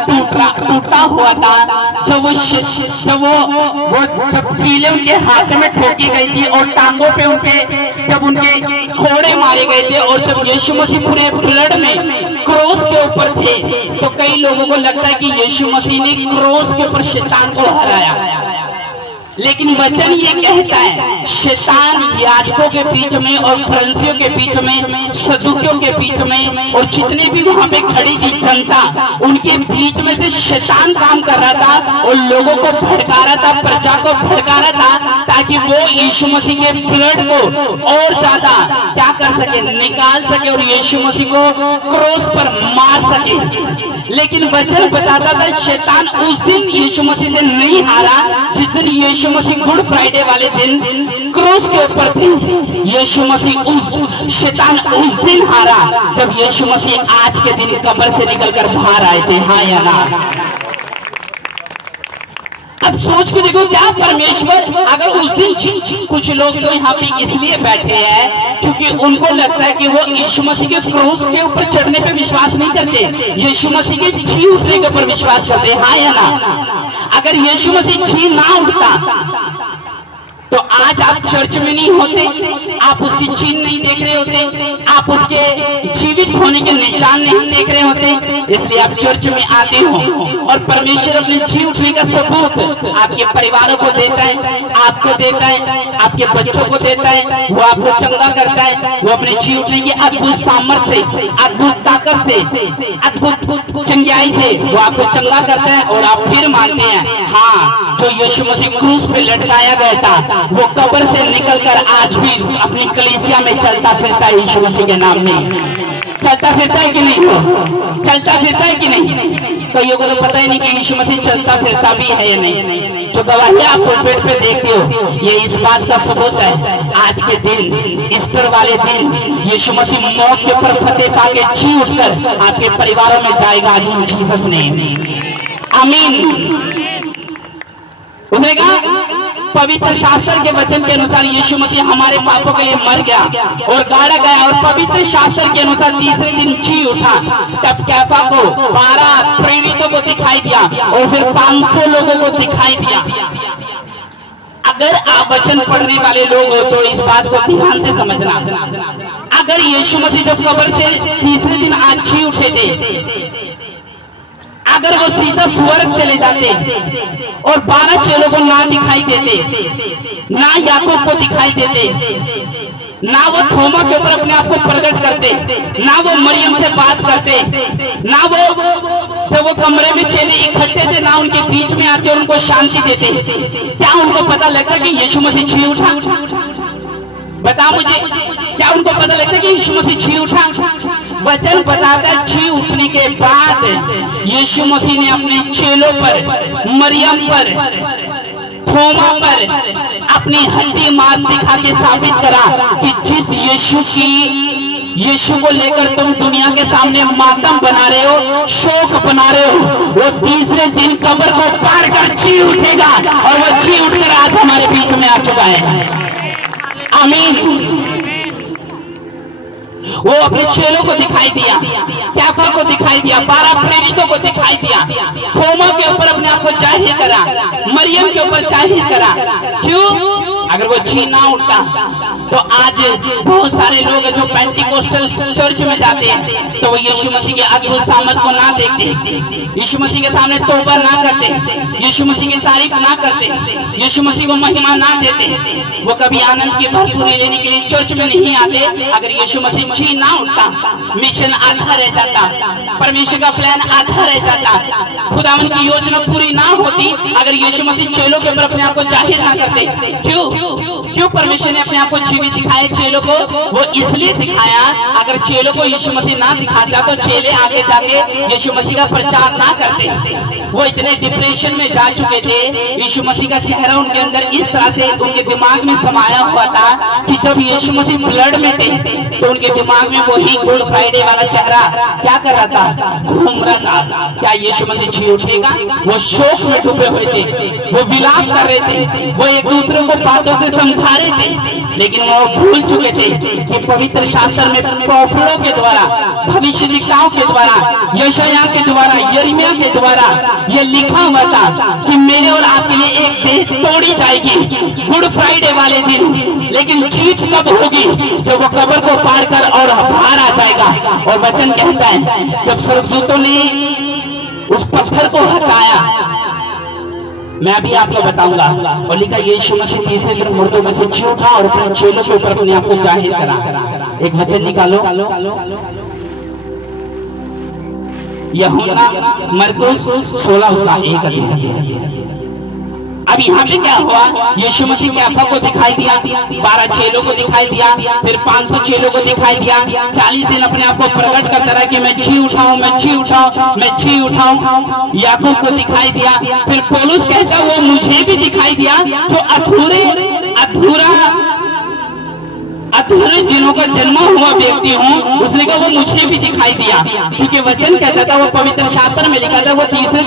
टूटा हुआ था, जब कीलें उनके हाथ में ठोकी गई थी और टांगों पे जब उनके घोड़े मारे गए थे और जब यीशु मसीह पूरे ब्लड में क्रॉस के ऊपर थे, तो कई लोगों को लगता है कि यीशु मसीह ने क्रॉस के ऊपर शैतान को हराया। लेकिन वचन ये कहता है शैतान याजकों के बीच में और फरीसियों के बीच में, सदूकियों के बीच में और जितने भी वहां पे खड़ी थी जनता, उनके बीच में से शैतान काम कर रहा था और लोगों को भड़का रहा था, प्रजा को भड़का रहा था, ताकि वो यीशु मसीह के ब्लड को और ज्यादा क्या कर सके, निकाल सके और यीशु मसीह को क्रॉस पर मार सके। लेकिन वचन बताता था शैतान उस दिन यीशु मसीह से नहीं हारा जिस दिन यीशु मसीह गुड फ्राइडे वाले दिन क्रॉस के ऊपर थे। यीशु मसीह शैतान उस दिन हारा जब यीशु मसीह आज के दिन कब्र से निकलकर बाहर आए थे। हाँ या ना? अब सोच के देखो, क्या परमेश्वर अगर उस दिन कुछ लोग तो यहाँ पे इसलिए बैठे हैं क्योंकि उनको लगता है कि वो यीशु मसीह के क्रॉस के ऊपर चढ़ने पे विश्वास नहीं करते, यीशु मसीह के जी उठने के ऊपर विश्वास करते हैं। हाँ या ना? अगर यीशु मसीह जी ना उठता तो आज आप चर्च में नहीं होते, आप उसकी चिन्ह नहीं देख रहे होते, आप उसके जीवित होने के निशान नहीं देख रहे होते। इसलिए आप चर्च में आते हो और परमेश्वर अपने जी उठने का सबूत आपके परिवारों को देता है, आपको देता है, आपके बच्चों को देता है, वो आपको चंगा करता है। वो अपने जी उठने की अद्भुत सामर्थ्य से, अद्भुत ताकत से, अद्भुत चंगाई से वो आपको चंगा करता है और आप फिर मानते हैं हाँ, जो यीशु मसीह क्रूस पे लटकाया गया था वो कब्र से निकलकर आज भी अपनी कलीसिया में चलता फिरता है। यीशु मसीह के नाम में चलता फिरता है कि नहीं? हो चलता फिरता है कि नहीं? कईयों को तो पता ही नहीं कि यीशु मसीह चलता फिरता भी है या नहीं। जो गवाही आप पुलपिट पे देखते हो, ये इस बात का सबूत है। आज के दिन, ईस्टर वाले दिन, यीशु मसीह मौत के ऊपर फतेह पाके जी उठकर आपके परिवारों में जाएगा आज इन जीसस नेम। आमीन। उसने कहा पवित्र शास्त्र के वचन के अनुसार यीशु मसीह हमारे पापों के लिए मर गया और गाड़ा गया और पवित्र शास्त्र के अनुसार तीसरे दिन जी उठा। तब कैफा को 12 प्रेरितों को दिखाई दिया और फिर 500 लोगों को दिखाई दिया। अगर आप वचन पढ़ने वाले लोग हो तो इस बात को ध्यान से समझना। अगर यीशु मसीह जब कब्र से तीसरे दिन आज जी उठे थे, अगर वो सीधा स्वर्ग चले जाते और 12 चेलों को ना दिखाई देते, ना याकूब को दिखाई देते, ना वो थोमा के ऊपर अपने आप को प्रकट करते, ना वो मरियम से बात करते, ना वो जब वो कमरे में चेले इकट्ठे थे ना उनके बीच में आते और उनको शांति देते, क्या उनको पता लगता कि यीशु मसीह जी उठा? बता मुझे, क्या उनको पता लगता कि यीशु मसीह जी उठा? वचन बताता है जी उठने के बाद यीशु मसीह ने अपने चेलों पर, मरियम पर, थोमा पर अपनी हड्डी मांस दिखा के साबित करा कि जिस यीशु को लेकर तुम दुनिया के सामने मातम बना रहे हो, शोक बना रहे हो, वो तीसरे दिन कब्र को पार कर जी उठेगा और वो जी उठकर आज हमारे बीच में आ चुका है। आमीन। वो अपने चेलों को दिखाई दिया, कैफा को दिखाई दिया, 12 प्रेरितों को दिखाई दिया, थोमा के ऊपर अपने आप को जाहिर करा, मरियम के ऊपर जाहिर करा। क्यों? अगर वो जी ना उठता तो आज बहुत सारे लोग जो पेंटिकोस्टल चर्च में जाते हैं तो वो यीशु मसीह के अद्भुत सामर्थ को ना देखते, यीशु मसीह के सामने तौबा ना करते, यीशु मसीह की तारीफ ना करते, यीशु मसीह को महिमा ना देते, वो कभी आनंद की भरपूरी लेने के लिए चर्च में नहीं आते। अगर यीशु मसीह जी ना उठता, मिशन आधा रह जाता, परमेश्वर का प्लान आधा रह जाता, खुदावन की योजना पूरी ना होती अगर यीशु मसीह चेलों के ऊपर अपने आप को जाहिर ना करते। क्यों परमेश्वर ने अपने आप को जीवित दिखाया चेलों को? वो इसलिए दिखाया, अगर चेलों को यीशु मसीह ना दिखाता तो चेले आगे जाके यीशु मसीह का प्रचार ना करते। वो इतने डिप्रेशन में जा चुके थे। यीशु मसीह का चेहरा उनके अंदर इस तरह से उनके दिमाग में समाया हुआ था कि जब यीशु मसीह ब्लड में थे तो उनके दिमाग में वही गुड फ्राइडे वाला चेहरा क्या कर रहा था, घूम रहा था। क्या यीशु मसीह जी उठेगा? वो शोक में डूबे हुए थे, वो विलाप कर रहे थे, वो एक दूसरे को बातों से समझा रहे थे, लेकिन वो भूल चुके थे कि पवित्र शास्त्र में प्रोफेटों के द्वारा, भविष्यद्वक्ताओं के द्वारा, यशायाह के द्वारा, यिर्मयाह के द्वारा ये लिखा हुआ था कि मेरे और आपके लिए एक देह तोड़ी जाएगी गुड फ्राइडे वाले दिन। लेकिन जीत कब होगी? जब वो कब्र को पार कर और बाहर आ जाएगा। और वचन कहता है जब स्वर्गदूतों ने उस पत्थर को हटाया, मैं अभी आपको बताऊंगा, और लिखा यीशु मसीह तीसरे दिन मुर्दों में से जी उठा और अपने चेलों के ऊपर अपने आप को जाहिर करा। एक वचन निकालो, यूहन्ना मरकुस 16 उसका 1 अध्याय। अब यहाँ पे क्या हुआ? यीशु मसीह कैफा को दिखाई दिया, 12 चेलों को दिखाई दिया, फिर 500 चेलों को दिखाई दिया। 40 दिन अपने आप को प्रकट करता रहा कि मैं जी उठाऊं, मैं जी उठाऊं, मैं जी उठाऊं। याकूब को दिखाई दिया, फिर पौलुस कहता वो मुझे भी दिखाई दिया जो अधूरे दिनों का जन्मा हुआ व्यक्ति हूँ। उसने कहा वो मुझे भी दिखाई दिया, क्योंकि वचन कहता था, वो पवित्र शास्त्र में लिखा था वो तीसरे